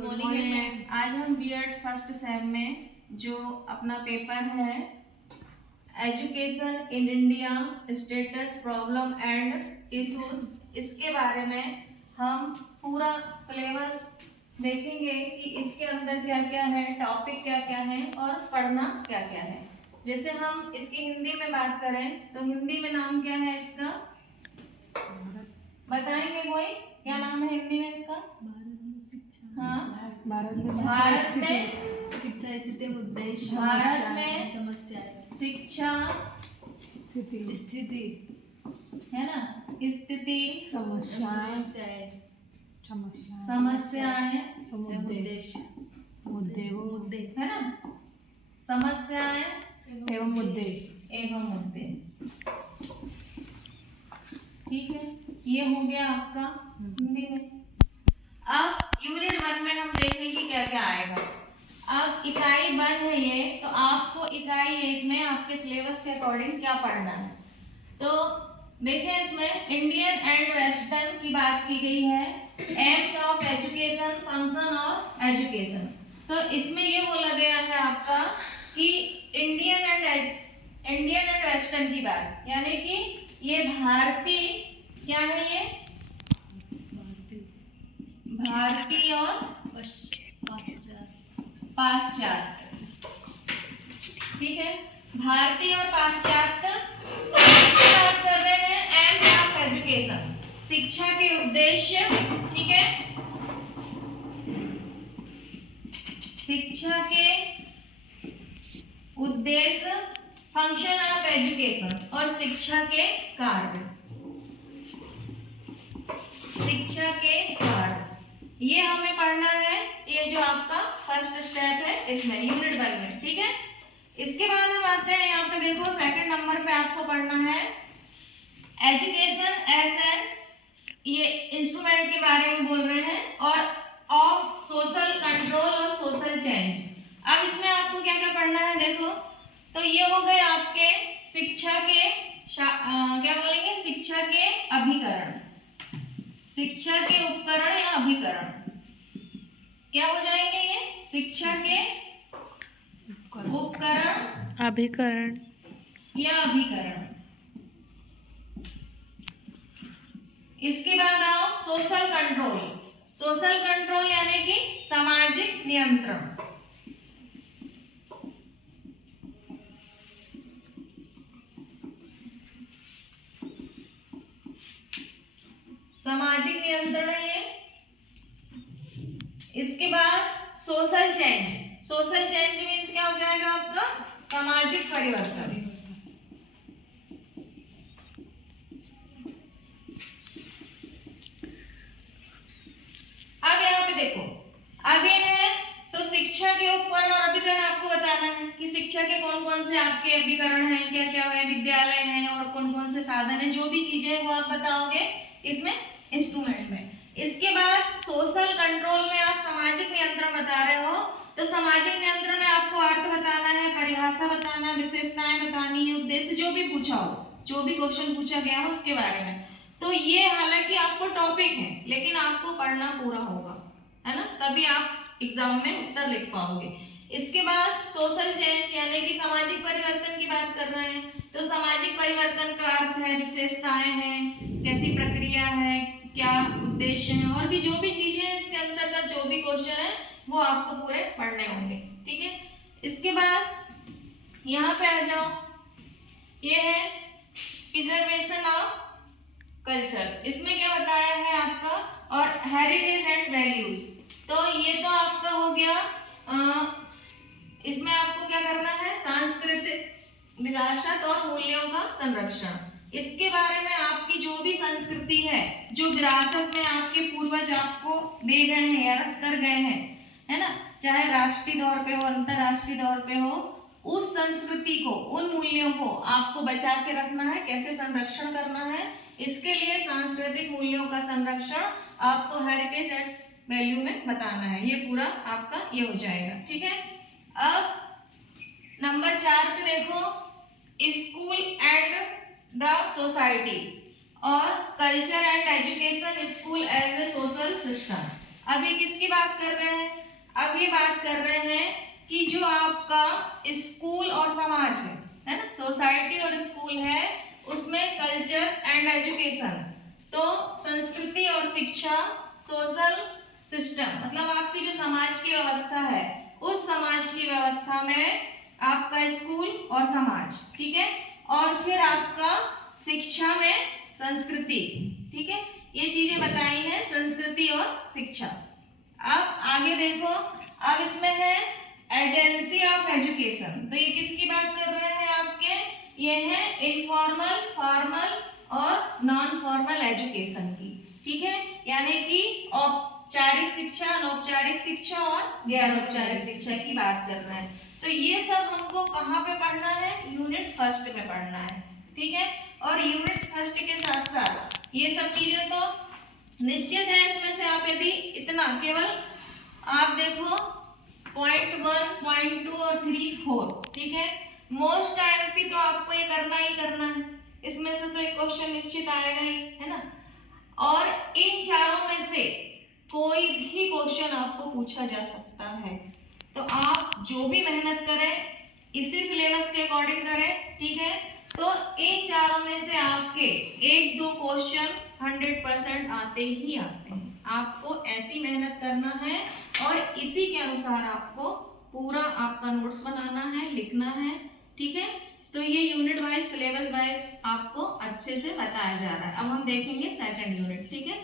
Good morning ma'am. आज हम BEd first sem में जो अपना पेपर है education in India status problem and issues, इसके बारे में हम पूरा सिलेबस देखेंगे कि इसके अंदर क्या क्या है, टॉपिक क्या क्या है और पढ़ना क्या क्या है। जैसे हम इसकी हिंदी में बात करें तो हिंदी में नाम क्या है इसका, बताएंगे कोई? क्या नाम है हिंदी में इसका? हाँ, भारत में शिक्षा स्थिति उद्देश्य, भारत में समस्याएं, शिक्षा स्थिति है ना, स्थिति समस्याएं उद्देश्य मुद्दे है ना, समस्याएं एवं मुद्दे। ठीक है, ये हो गया आपका हिंदी में। अब यूनिट 1 में हम देखेंगे कि क्या क्या आएगा। अब इकाई 1 है ये, तो आपको इकाई 1 में आपके सिलेबस के अकॉर्डिंग क्या पढ़ना है। तो देखें, इसमें इंडियन एंड वेस्टर्न की बात की गई है, AIIMS of education, function of education. तो इसमें ये बोला गया है आपका कि इंडियन एंड वेस्टर्न की बात, यानी कि ये भारतीय, क्या है ये, भारतीय और पाश्चात्य। ठीक है, भारतीय और पाश्चात्य। तो इसकी बात कर रहे हैं एम्स ऑफ एजुकेशन, शिक्षा के उद्देश्य। ठीक है, शिक्षा के उद्देश्य, फंक्शन ऑफ एजुकेशन और शिक्षा के कार्य, शिक्षा के कार्य, ये हमें पढ़ना है। ये जो आपका फर्स्ट स्टेप है इसमें यूनिट 1 में। ठीक है, इसके बाद हम आते हैं यहाँ पे, देखो सेकंड नंबर पे आपको पढ़ना है एजुकेशन एज एन, ये इंस्ट्रूमेंट के बारे में बोल रहे हैं, और ऑफ सोशल कंट्रोल और सोशल चेंज। अब इसमें आपको क्या क्या पढ़ना है, देखो तो ये हो गए आपके शिक्षा के क्या बोलेंगे, शिक्षा के अभिकरण, शिक्षा के उपकरण या अभिकरण, क्या हो जाएंगे ये, शिक्षा के उपकरण, अभिकरण या अभिकरण। इसके बाद आओ सोशल कंट्रोल, सोशल कंट्रोल यानी कि सामाजिक नियंत्रण, सामाजिक नियंत्रण है ये। इसके बाद social change, social change means क्या हो जाएगा आपका, सामाजिक परिवर्तन। अब यहाँ पे देखो, अब ये है तो शिक्षा के उपकरण और अभिकरण आपको बताना है कि शिक्षा के कौन कौन से आपके अभिकरण हैं, क्या क्या है, विद्यालय हैं, और कौन कौन से साधन हैं, जो भी चीजें हैं वो आप बताओगे इसमें इंस्ट्रूमेंट में। इसके बाद सोशल कंट्रोल में आप सामाजिक नियंत्रण बता रहे हो, तो सामाजिक नियंत्रण में आपको अर्थ बताना है, परिभाषा बताना, विशेषताएं बतानी है, उद्देश्य, जो भी पूछा हो, जो भी क्वेश्चन पूछा गया हो उसके बारे में। तो ये हालांकि आपको टॉपिक है, लेकिन आपको पढ़ना पूरा होगा, है ना, तभी आप एग्जाम में उत्तर लिख पाओगे। इसके बाद सोशल चेंज यानी कि सामाजिक परिवर्तन की बात कर रहे हैं, तो सामाजिक परिवर्तन का अर्थ है, विशेषताएं हैं, कैसी प्रक्रिया है, क्या उद्देश्य है, और भी जो भी चीजें हैं इसके अंतर्गत, जो भी क्वेश्चन है वो आपको पूरे पढ़ने होंगे। ठीक है, इसके बाद यहाँ पे आ जाओ, ये है प्रिजर्वेशन ऑफ कल्चर, इसमें क्या बताया है आपका, और हेरिटेज एंड वैल्यूज। तो ये तो आपका हो गया, इसमें आपको क्या करना है, सांस्कृतिक विरासत और मूल्यों का संरक्षण। इसके बारे में आपकी जो भी संस्कृति है, जो विरासत में आपके पूर्वज आपको दे गए हैं या रख कर गए हैं, है ना, चाहे राष्ट्रीय तौर पे हो, अंतरराष्ट्रीय तौर पे हो, उस संस्कृति को, उन मूल्यों को आपको बचा के रखना है, कैसे संरक्षण करना है, इसके लिए सांस्कृतिक मूल्यों का संरक्षण आपको हेरिटेज एंड वैल्यू में बताना है। ये पूरा आपका ये हो जाएगा। ठीक है, अब नंबर 4 पे देखो, स्कूल एंड द सोसाइटी और culture and education, school as a social system. अभी किसकी बात कर रहे हैं, अब ये बात कर रहे हैं कि जो आपका स्कूल और समाज है ना, सोसाइटी और स्कूल है, उसमें कल्चर एंड एजुकेशन, तो संस्कृति और शिक्षा, सोशल सिस्टम, मतलब आपकी जो समाज की व्यवस्था है, उस समाज की व्यवस्था में आपका स्कूल और समाज, ठीक है, और फिर आपका शिक्षा में संस्कृति, ठीक है, ये चीजें बताई हैं, संस्कृति और शिक्षा। अब आगे देखो, अब इसमें है एजेंसी ऑफ एजुकेशन, तो ये किसकी बात कर रहे हैं आपके, ये है इनफॉर्मल, फॉर्मल और नॉन फॉर्मल एजुकेशन की, ठीक है, यानी कि औपचारिक शिक्षा, अनौपचारिक शिक्षा और गैर औपचारिक शिक्षा की बात कर रहे हैं। तो ये सब हमको कहाँ पे पढ़ना है, यूनिट फर्स्ट में पढ़ना है, ठीक है, और यूनिट फर्स्ट के साथ साथ ये सब चीजें तो निश्चित है, इसमें से आप यदि इतना केवल आप देखो पॉइंट 1, पॉइंट 2 और 3, 4, ठीक है, मोस्ट आईएमपी तो आपको ये करना ही करना है, इसमें से तो एक क्वेश्चन निश्चित आएगा ही, है ना, और इन चारों में से कोई भी क्वेश्चन आपको पूछा जा सकता है, तो आप जो भी मेहनत करें इसी सिलेबस के अकॉर्डिंग करें, ठीक है, तो इन चारों में से आपके 1-2 क्वेश्चन 100% आते ही आते हैं, आपको ऐसी मेहनत करना है और इसी के अनुसार आपको पूरा आपका नोट्स बनाना है, लिखना है, ठीक है, तो ये यूनिट वाइज, सिलेबस वाइज आपको अच्छे से बताया जा रहा है। अब हम देखेंगे सेकंड यूनिट, ठीक है।